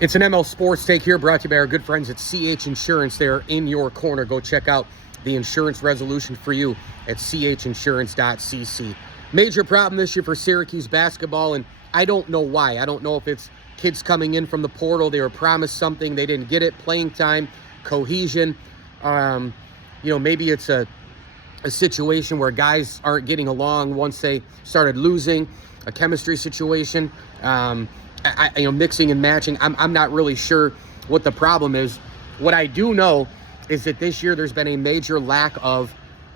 It's an ML Sports Take here, brought to you by our good friends at CH Insurance. They are in your corner. Go check out the insurance resolution for you at chinsurance.cc. Major problem this year for Syracuse basketball, and I don't know why. I don't know if it's kids coming in from the portal. They were promised something. They didn't get it. Playing time, cohesion. Maybe it's a situation where guys aren't getting along once they started losing, a chemistry situation. Mixing and matching. I'm not really sure what the problem is. What I do know is that this year there's been a major lack of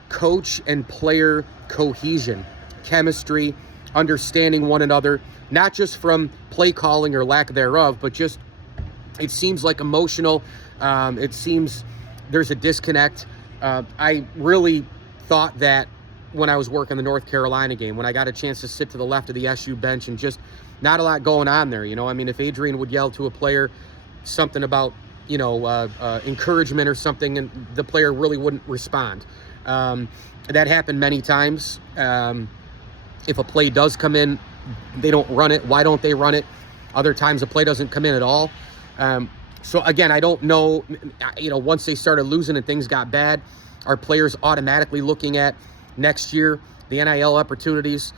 coach and player cohesion, chemistry, understanding one another, not just from play calling or lack thereof, but just it seems like emotional. It seems there's a disconnect. I really thought that when I was working the North Carolina game, when I got a chance to sit to the left of the SU bench and just not a lot going on there. If Adrian would yell to a player something about, encouragement or something, and the player really wouldn't respond. That happened many times. If a play does come in, they don't run it. Why don't they run it? Other times a play doesn't come in at all. So again, I don't know, once they started losing and things got bad, are players automatically looking at next year, the NIL opportunities?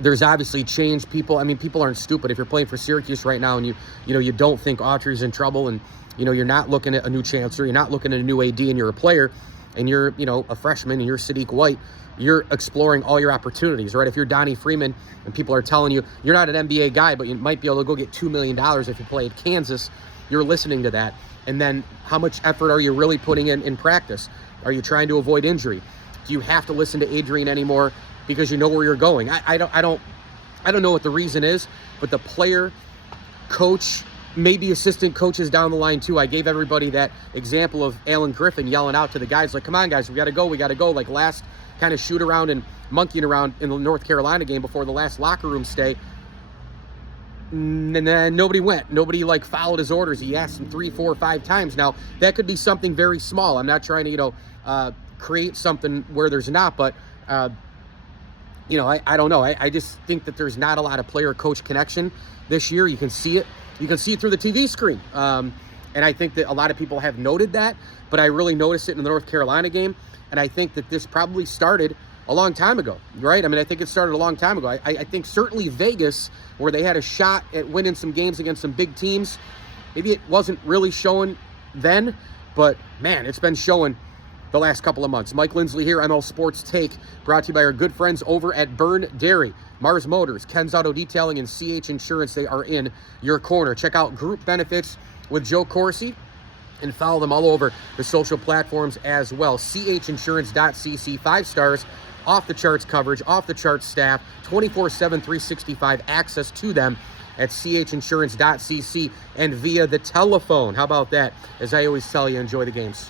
There's obviously change. People aren't stupid. If you're playing for Syracuse right now and you don't think Autry's in trouble, and you're not looking at a new chancellor, you're not looking at a new AD, and you're a player, and you're a freshman, and you're Sadiq White, you're exploring all your opportunities, right? If you're Donnie Freeman and people are telling you you're not an NBA guy, but you might be able to go get $2 million if you play at Kansas, you're listening to that. And then how much effort are you really putting in practice? Are you trying to avoid injury? Do you have to listen to Adrian anymore because you know where you're going? I don't know what the reason is, but the player, coach, maybe assistant coaches down the line too. I gave everybody that example of Alan Griffin yelling out to the guys like, "Come on, guys, we got to go," like last kind of shoot around and monkeying around in the North Carolina game before the last locker room stay. And then nobody went. Nobody followed his orders. He asked them 3, 4, 5 times. Now, that could be something very small. I'm not trying to, create something where there's not, but I don't know. I just think that there's not a lot of player-coach connection this year. You can see it. You can see it through the TV screen. And I think that a lot of people have noted that, but I really noticed it in the North Carolina game. And I think that this probably started a long time ago, right? I think it started a long time ago. I think certainly Vegas, where they had a shot at winning some games against some big teams, maybe it wasn't really showing then, but man, it's been showing the last couple of months. Mike Lindsley here, ML Sports Take, brought to you by our good friends over at Burn Dairy, Mars Motors, Ken's Auto Detailing, and CH Insurance. They are in your corner. Check out Group Benefits with Joe Corsi and follow them all over the social platforms as well. chinsurance.cc, 5 stars, off the charts coverage, off the charts staff, 24/7, 365 access to them at chinsurance.cc and via the telephone. How about that? As I always tell you, enjoy the games.